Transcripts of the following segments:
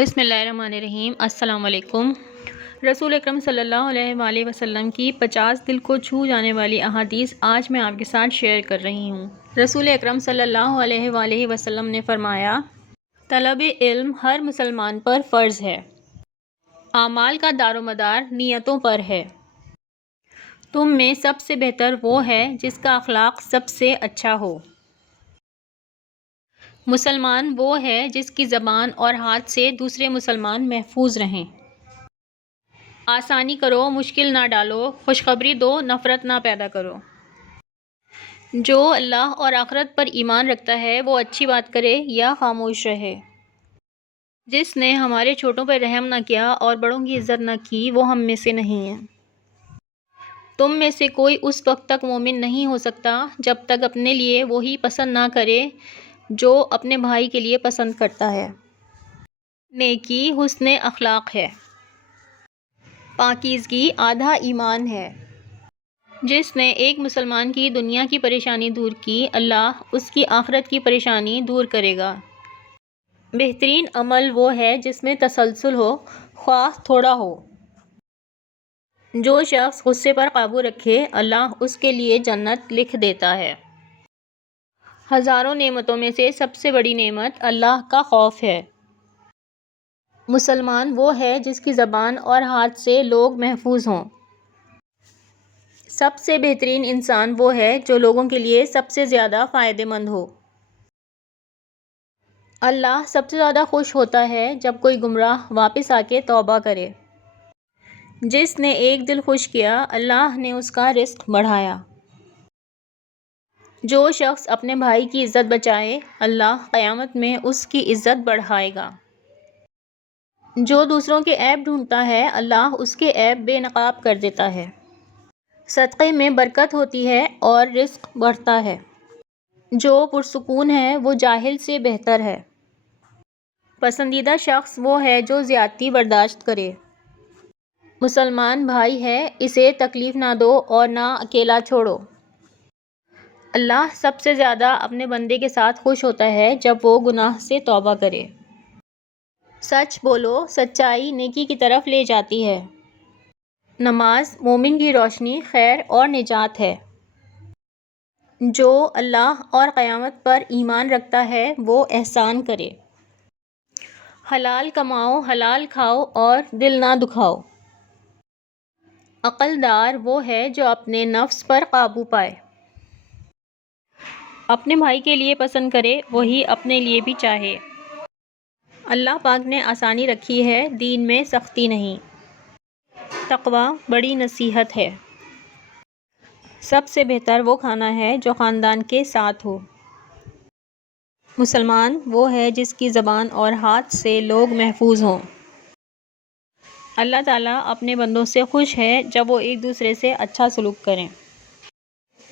بسم اللہ الرحمن الرحیم۔ السلام علیکم۔ رسول اکرم صلی اللہ علیہ وآلہ وسلم کی 50 دل کو چھو جانے والی احادیث آج میں آپ کے ساتھ شیئر کر رہی ہوں۔ رسول اکرم صلی اللہ علیہ وآلہ وسلم نے فرمایا، طلب علم ہر مسلمان پر فرض ہے۔ اعمال کا دار و مدار نیتوں پر ہے۔ تم میں سب سے بہتر وہ ہے جس کا اخلاق سب سے اچھا ہو۔ مسلمان وہ ہے جس کی زبان اور ہاتھ سے دوسرے مسلمان محفوظ رہیں۔ آسانی کرو، مشکل نہ ڈالو، خوشخبری دو، نفرت نہ پیدا کرو۔ جو اللہ اور آخرت پر ایمان رکھتا ہے وہ اچھی بات کرے یا خاموش رہے۔ جس نے ہمارے چھوٹوں پر رحم نہ کیا اور بڑوں کی عزت نہ کی وہ ہم میں سے نہیں ہے۔ تم میں سے کوئی اس وقت تک مومن نہیں ہو سکتا جب تک اپنے لیے وہی پسند نہ کرے جو اپنے بھائی کے لیے پسند کرتا ہے۔ نیکی حسن اخلاق ہے۔ پاکیزگی آدھا ایمان ہے۔ جس نے ایک مسلمان کی دنیا کی پریشانی دور کی، اللہ اس کی آخرت کی پریشانی دور کرے گا۔ بہترین عمل وہ ہے جس میں تسلسل ہو، خواہ تھوڑا ہو۔ جو شخص غصے پر قابو رکھے، اللہ اس کے لیے جنت لکھ دیتا ہے۔ ہزاروں نعمتوں میں سے سب سے بڑی نعمت اللہ کا خوف ہے۔ مسلمان وہ ہے جس کی زبان اور ہاتھ سے لوگ محفوظ ہوں۔ سب سے بہترین انسان وہ ہے جو لوگوں کے لیے سب سے زیادہ فائدہ مند ہو۔ اللہ سب سے زیادہ خوش ہوتا ہے جب کوئی گمراہ واپس آ کے توبہ کرے۔ جس نے ایک دل خوش کیا، اللہ نے اس کا رزق بڑھایا۔ جو شخص اپنے بھائی کی عزت بچائے، اللہ قیامت میں اس کی عزت بڑھائے گا۔ جو دوسروں کے عیب ڈھونڈتا ہے، اللہ اس کے عیب بے نقاب کر دیتا ہے۔ صدقے میں برکت ہوتی ہے اور رزق بڑھتا ہے۔ جو پرسکون ہے وہ جاہل سے بہتر ہے۔ پسندیدہ شخص وہ ہے جو زیادتی برداشت کرے۔ مسلمان بھائی ہے، اسے تکلیف نہ دو اور نہ اکیلا چھوڑو۔ اللہ سب سے زیادہ اپنے بندے کے ساتھ خوش ہوتا ہے جب وہ گناہ سے توبہ کرے۔ سچ بولو، سچائی نیکی کی طرف لے جاتی ہے۔ نماز مومن کی روشنی، خیر اور نجات ہے۔ جو اللہ اور قیامت پر ایمان رکھتا ہے وہ احسان کرے۔ حلال کماؤ، حلال کھاؤ اور دل نہ دکھاؤ۔ عقل دار وہ ہے جو اپنے نفس پر قابو پائے۔ اپنے بھائی کے لیے پسند کرے، وہی اپنے لیے بھی چاہے۔ اللہ پاک نے آسانی رکھی ہے، دین میں سختی نہیں۔ تقویٰ بڑی نصیحت ہے۔ سب سے بہتر وہ کھانا ہے جو خاندان کے ساتھ ہو۔ مسلمان وہ ہے جس کی زبان اور ہاتھ سے لوگ محفوظ ہوں۔ اللہ تعالیٰ اپنے بندوں سے خوش ہے جب وہ ایک دوسرے سے اچھا سلوک کریں۔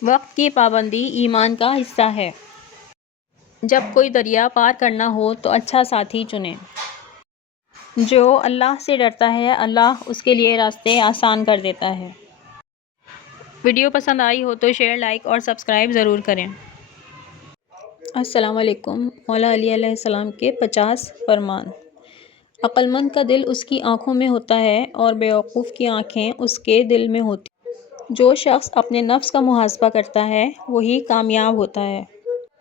وقت کی پابندی ایمان کا حصہ ہے۔ جب کوئی دریا پار کرنا ہو تو اچھا ساتھی چنیں۔ جو اللہ سے ڈرتا ہے، اللہ اس کے لیے راستے آسان کر دیتا ہے۔ ویڈیو پسند آئی ہو تو شیئر، لائک اور سبسکرائب ضرور کریں۔ السلام علیکم۔ مولا علی علیہ السلام کے 50 فرمان۔ عقل مند کا دل اس کی آنکھوں میں ہوتا ہے اور بیوقوف کی آنکھیں اس کے دل میں ہوتی ہیں۔ جو شخص اپنے نفس کا محاسبہ کرتا ہے وہی کامیاب ہوتا ہے۔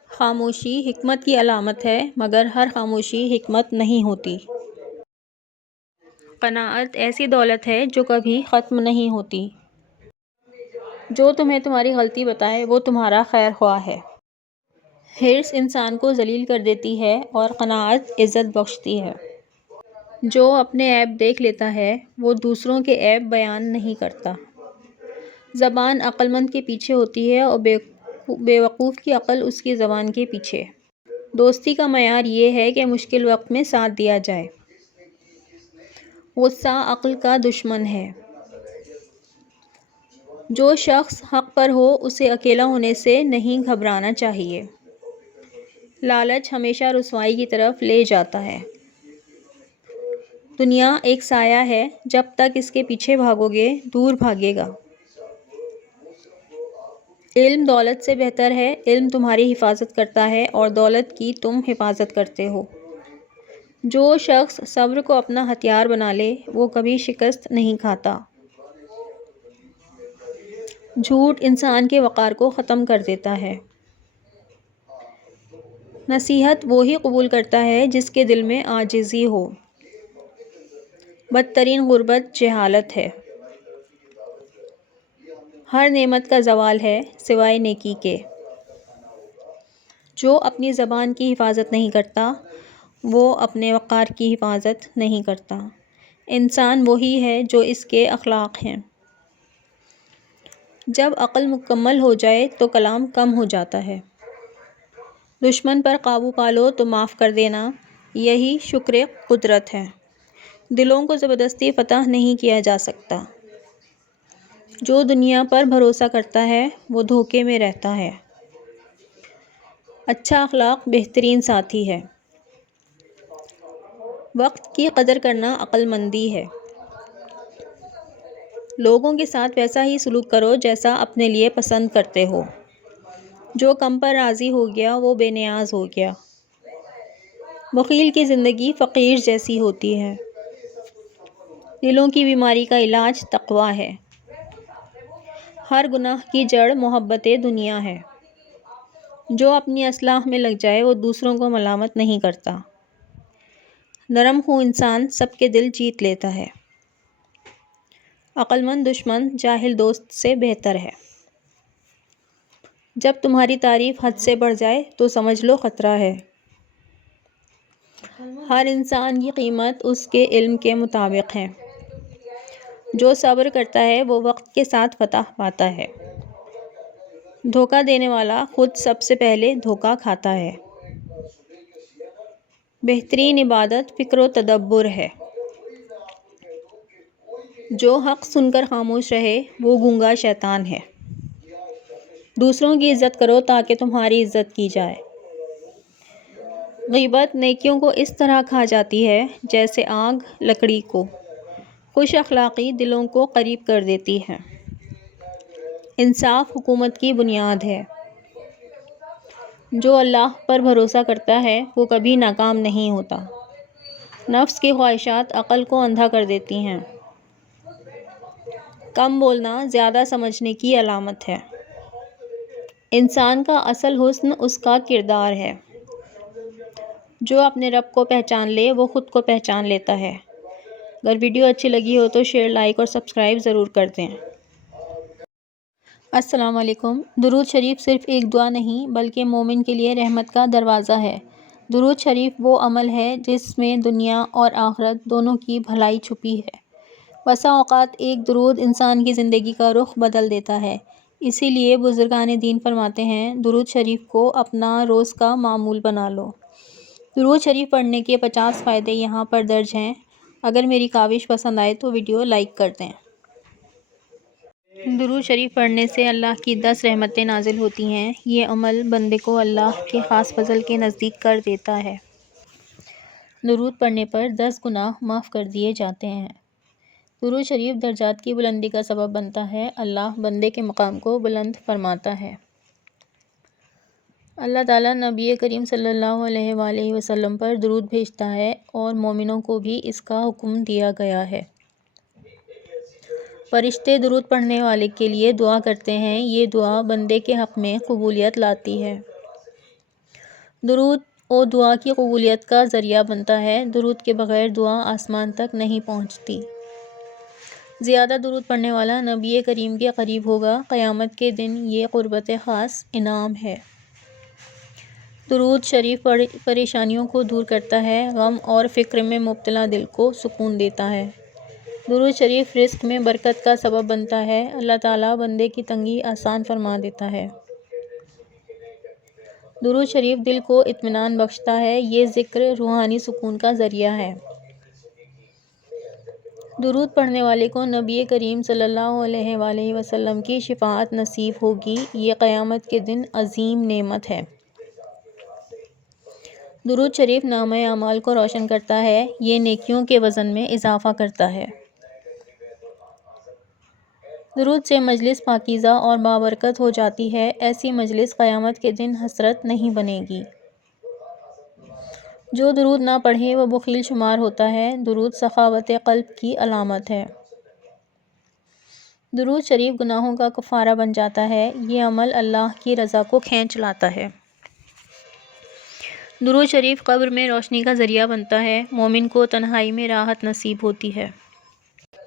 خاموشی حکمت کی علامت ہے مگر ہر خاموشی حکمت نہیں ہوتی۔ قناعت ایسی دولت ہے جو کبھی ختم نہیں ہوتی۔ جو تمہیں تمہاری غلطی بتائے وہ تمہارا خیر خواہ ہے۔ حرص انسان کو ذلیل کر دیتی ہے اور قناعت عزت بخشتی ہے۔ جو اپنے عیب دیکھ لیتا ہے وہ دوسروں کے عیب بیان نہیں کرتا۔ زبان عقل مند کے پیچھے ہوتی ہے اور بیوقوف کی عقل اس کی زبان کے پیچھے۔ دوستی کا معیار یہ ہے کہ مشکل وقت میں ساتھ دیا جائے۔ غصہ عقل کا دشمن ہے۔ جو شخص حق پر ہو اسے اکیلا ہونے سے نہیں گھبرانا چاہیے۔ لالچ ہمیشہ رسوائی کی طرف لے جاتا ہے۔ دنیا ایک سایہ ہے، جب تک اس کے پیچھے بھاگو گے دور بھاگے گا۔ علم دولت سے بہتر ہے، علم تمہاری حفاظت کرتا ہے اور دولت کی تم حفاظت کرتے ہو۔ جو شخص صبر کو اپنا ہتھیار بنا لے وہ کبھی شکست نہیں کھاتا۔ جھوٹ انسان کے وقار کو ختم کر دیتا ہے۔ نصیحت وہی قبول کرتا ہے جس کے دل میں عاجزی ہو۔ بدترین غربت جہالت ہے۔ ہر نعمت کا زوال ہے سوائے نیکی کے۔ جو اپنی زبان کی حفاظت نہیں کرتا وہ اپنے وقار کی حفاظت نہیں کرتا۔ انسان وہی ہے جو اس کے اخلاق ہیں۔ جب عقل مکمل ہو جائے تو کلام کم ہو جاتا ہے۔ دشمن پر قابو پالو تو معاف کر دینا، یہی شکر قدرت ہے۔ دلوں کو زبردستی فتح نہیں کیا جا سکتا۔ جو دنیا پر بھروسہ کرتا ہے وہ دھوکے میں رہتا ہے۔ اچھا اخلاق بہترین ساتھی ہے۔ وقت کی قدر کرنا عقل مندی ہے۔ لوگوں کے ساتھ ویسا ہی سلوک کرو جیسا اپنے لیے پسند کرتے ہو۔ جو کم پر راضی ہو گیا وہ بے نیاز ہو گیا۔ بخیل کی زندگی فقیر جیسی ہوتی ہے۔ دلوں کی بیماری کا علاج تقویٰ ہے۔ ہر گناہ کی جڑ محبت دنیا ہے۔ جو اپنی اصلاح میں لگ جائے وہ دوسروں کو ملامت نہیں کرتا۔ نرم خو انسان سب کے دل جیت لیتا ہے۔ عقل مند دشمن جاہل دوست سے بہتر ہے۔ جب تمہاری تعریف حد سے بڑھ جائے تو سمجھ لو خطرہ ہے۔ ہر انسان کی قیمت اس کے علم کے مطابق ہے۔ جو صبر کرتا ہے وہ وقت کے ساتھ فتح پاتا ہے۔ دھوکہ دینے والا خود سب سے پہلے دھوکہ کھاتا ہے۔ بہترین عبادت فکر و تدبر ہے۔ جو حق سن کر خاموش رہے وہ گونگا شیطان ہے۔ دوسروں کی عزت کرو تاکہ تمہاری عزت کی جائے۔ غیبت نیکیوں کو اس طرح کھا جاتی ہے جیسے آگ لکڑی کو۔ خوش اخلاقی دلوں کو قریب کر دیتی ہے۔ انصاف حکومت کی بنیاد ہے۔ جو اللہ پر بھروسہ کرتا ہے وہ کبھی ناکام نہیں ہوتا۔ نفس کی خواہشات عقل کو اندھا کر دیتی ہیں۔ کم بولنا زیادہ سمجھنے کی علامت ہے۔ انسان کا اصل حسن اس کا کردار ہے۔ جو اپنے رب کو پہچان لے وہ خود کو پہچان لیتا ہے۔ اگر ویڈیو اچھی لگی ہو تو شیئر، لائک اور سبسکرائب ضرور کر دیں۔ السلام علیکم۔ درود شریف صرف ایک دعا نہیں بلکہ مومن کے لیے رحمت کا دروازہ ہے۔ درود شریف وہ عمل ہے جس میں دنیا اور آخرت دونوں کی بھلائی چھپی ہے۔ بسا اوقات ایک درود انسان کی زندگی کا رخ بدل دیتا ہے۔ اسی لیے بزرگان دین فرماتے ہیں درود شریف کو اپنا روز کا معمول بنا لو۔ درود شریف پڑھنے کے 50 فائدے یہاں پر درج ہیں۔ اگر میری کاوش پسند آئے تو ویڈیو لائک کر دیں۔ درود شریف پڑھنے سے اللہ کی 10 رحمتیں نازل ہوتی ہیں۔ یہ عمل بندے کو اللہ کے خاص فضل کے نزدیک کر دیتا ہے۔ درود پڑھنے پر 10 گناہ معاف کر دیے جاتے ہیں۔ درود شریف درجات کی بلندی کا سبب بنتا ہے۔ اللہ بندے کے مقام کو بلند فرماتا ہے۔ اللہ تعالیٰ نبی کریم صلی اللہ علیہ وآلہ وسلم پر درود بھیجتا ہے اور مومنوں کو بھی اس کا حکم دیا گیا ہے۔ فرشتے درود پڑھنے والے کے لیے دعا کرتے ہیں۔ یہ دعا بندے کے حق میں قبولیت لاتی ہے۔ درود و دعا کی قبولیت کا ذریعہ بنتا ہے۔ درود کے بغیر دعا آسمان تک نہیں پہنچتی۔ زیادہ درود پڑھنے والا نبی کریم کے قریب ہوگا۔ قیامت کے دن یہ قربت خاص انعام ہے۔ درود شریف پریشانیوں کو دور کرتا ہے۔ غم اور فکر میں مبتلا دل کو سکون دیتا ہے۔ درود شریف رزق میں برکت کا سبب بنتا ہے۔ اللہ تعالیٰ بندے کی تنگی آسان فرما دیتا ہے۔ درود شریف دل کو اطمینان بخشتا ہے۔ یہ ذکر روحانی سکون کا ذریعہ ہے۔ درود پڑھنے والے کو نبی کریم صلی اللہ علیہ وآلہ وسلم کی شفاعت نصیب ہوگی۔ یہ قیامت کے دن عظیم نعمت ہے۔ درود شریف نامہ اعمال کو روشن کرتا ہے۔ یہ نیکیوں کے وزن میں اضافہ کرتا ہے۔ درود سے مجلس پاکیزہ اور بابرکت ہو جاتی ہے۔ ایسی مجلس قیامت کے دن حسرت نہیں بنے گی۔ جو درود نہ پڑھے وہ بخیل شمار ہوتا ہے۔ درود سخاوت قلب کی علامت ہے۔ درود شریف گناہوں کا کفارہ بن جاتا ہے۔ یہ عمل اللہ کی رضا کو کھینچ لاتا ہے۔ درود شریف قبر میں روشنی کا ذریعہ بنتا ہے۔ مومن کو تنہائی میں راحت نصیب ہوتی ہے۔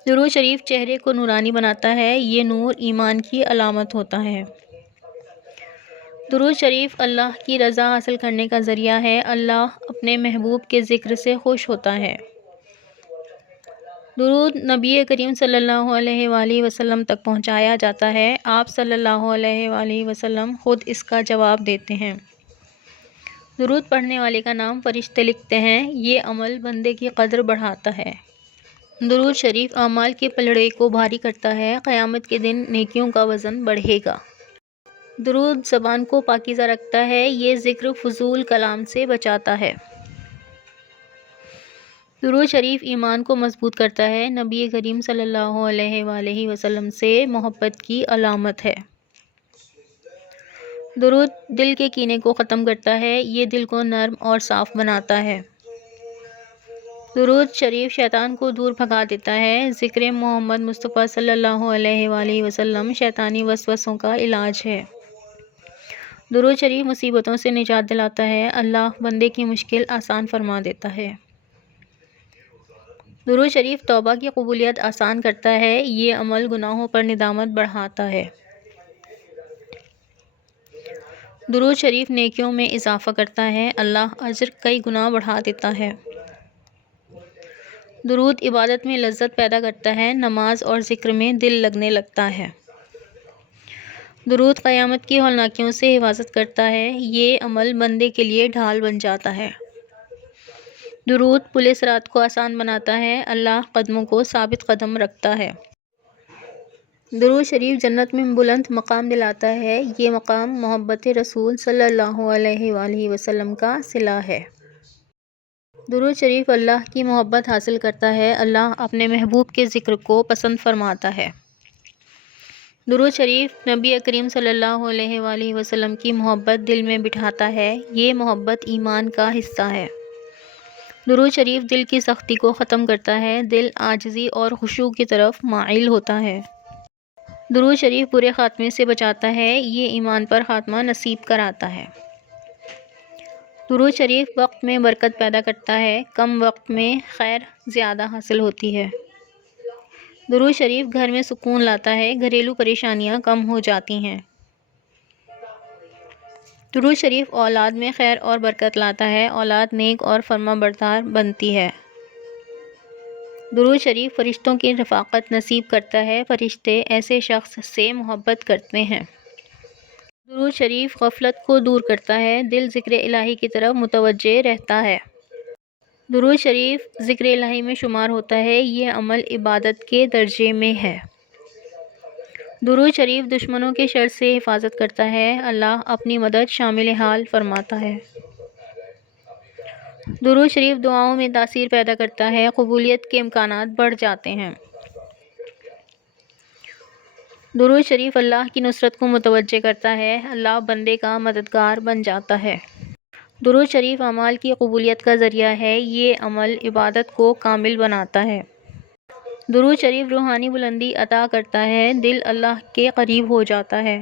درود شریف چہرے کو نورانی بناتا ہے۔ یہ نور ایمان کی علامت ہوتا ہے۔ درود شریف اللہ کی رضا حاصل کرنے کا ذریعہ ہے۔ اللہ اپنے محبوب کے ذکر سے خوش ہوتا ہے۔ درود نبی کریم صلی اللہ علیہ وآلہ وسلم تک پہنچایا جاتا ہے۔ آپ صلی اللہ علیہ وآلہ وسلم خود اس کا جواب دیتے ہیں۔ درود پڑھنے والے کا نام فرشتے لکھتے ہیں۔ یہ عمل بندے کی قدر بڑھاتا ہے۔ درود شریف اعمال کے پلڑے کو بھاری کرتا ہے۔ قیامت کے دن نیکیوں کا وزن بڑھے گا۔ درود زبان کو پاکیزہ رکھتا ہے۔ یہ ذکر فضول کلام سے بچاتا ہے۔ درود شریف ایمان کو مضبوط کرتا ہے۔ نبی کریم صلی اللہ علیہ وآلہ وسلم سے محبت کی علامت ہے۔ درود دل کے کینے کو ختم کرتا ہے۔ یہ دل کو نرم اور صاف بناتا ہے۔ درود شریف شیطان کو دور بھگا دیتا ہے۔ ذکر محمد مصطفیٰ صلی اللہ علیہ وآلہ وسلم شیطانی وسوسوں کا علاج ہے۔ درود شریف مصیبتوں سے نجات دلاتا ہے۔ اللہ بندے کی مشکل آسان فرما دیتا ہے۔ درود شریف توبہ کی قبولیت آسان کرتا ہے۔ یہ عمل گناہوں پر ندامت بڑھاتا ہے۔ درود شریف نیکیوں میں اضافہ کرتا ہے۔ اللہ اجر کئی گنا بڑھا دیتا ہے۔ درود عبادت میں لذت پیدا کرتا ہے۔ نماز اور ذکر میں دل لگنے لگتا ہے۔ درود قیامت کی ہولناکیوں سے حفاظت کرتا ہے۔ یہ عمل بندے کے لیے ڈھال بن جاتا ہے۔ درود پل صراط کو آسان بناتا ہے۔ اللہ قدموں کو ثابت قدم رکھتا ہے۔ درود شریف جنت میں بلند مقام دلاتا ہے۔ یہ مقام محبت رسول صلی اللہ علیہ وآلہ وسلم کا صلہ ہے۔ درود شریف اللہ کی محبت حاصل کرتا ہے۔ اللہ اپنے محبوب کے ذکر کو پسند فرماتا ہے۔ درود شریف نبی کریم صلی اللہ علیہ وآلہ وسلم کی محبت دل میں بٹھاتا ہے۔ یہ محبت ایمان کا حصہ ہے۔ درود شریف دل کی سختی کو ختم کرتا ہے۔ دل عاجزی اور خشوع کی طرف مائل ہوتا ہے۔ درود شریف برے خاتمے سے بچاتا ہے۔ یہ ایمان پر خاتمہ نصیب کراتا ہے۔ درود شریف وقت میں برکت پیدا کرتا ہے۔ کم وقت میں خیر زیادہ حاصل ہوتی ہے۔ درود شریف گھر میں سکون لاتا ہے۔ گھریلو پریشانیاں کم ہو جاتی ہیں۔ درود شریف اولاد میں خیر اور برکت لاتا ہے۔ اولاد نیک اور فرما بردار بنتی ہے۔ درود شریف فرشتوں کی رفاقت نصیب کرتا ہے۔ فرشتے ایسے شخص سے محبت کرتے ہیں۔ درود شریف غفلت کو دور کرتا ہے۔ دل ذکر الہی کی طرف متوجہ رہتا ہے۔ درود شریف ذکر الہی میں شمار ہوتا ہے۔ یہ عمل عبادت کے درجے میں ہے۔ درود شریف دشمنوں کے شر سے حفاظت کرتا ہے۔ اللہ اپنی مدد شامل حال فرماتا ہے۔ درود شریف دعاؤں میں تاثیر پیدا کرتا ہے۔ قبولیت کے امکانات بڑھ جاتے ہیں۔ درود شریف اللہ کی نصرت کو متوجہ کرتا ہے۔ اللہ بندے کا مددگار بن جاتا ہے۔ درود شریف اعمال کی قبولیت کا ذریعہ ہے۔ یہ عمل عبادت کو کامل بناتا ہے۔ درود شریف روحانی بلندی عطا کرتا ہے۔ دل اللہ کے قریب ہو جاتا ہے۔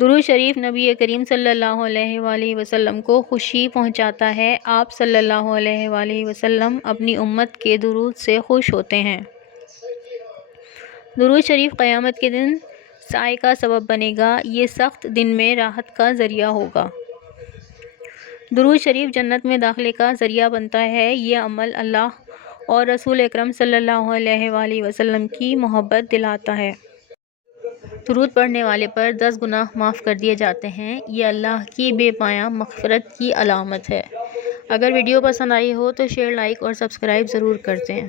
درود شریف نبی کریم صلی اللہ علیہ وآلہ وسلم کو خوشی پہنچاتا ہے۔ آپ صلی اللہ علیہ وآلہ وسلم اپنی امت کے درود سے خوش ہوتے ہیں۔ درود شریف قیامت کے دن سائے کا سبب بنے گا۔ یہ سخت دن میں راحت کا ذریعہ ہوگا۔ درود شریف جنت میں داخلے کا ذریعہ بنتا ہے۔ یہ عمل اللہ اور رسول اکرم صلی اللہ علیہ وآلہ وسلم کی محبت دلاتا ہے۔ درود پڑھنے والے پر 10 گناہ معاف کر دیے جاتے ہیں۔ یہ اللہ کی بے پایاں مغفرت کی علامت ہے۔ اگر ویڈیو پسند آئی ہو تو شیئر، لائک اور سبسکرائب ضرور کرتے ہیں۔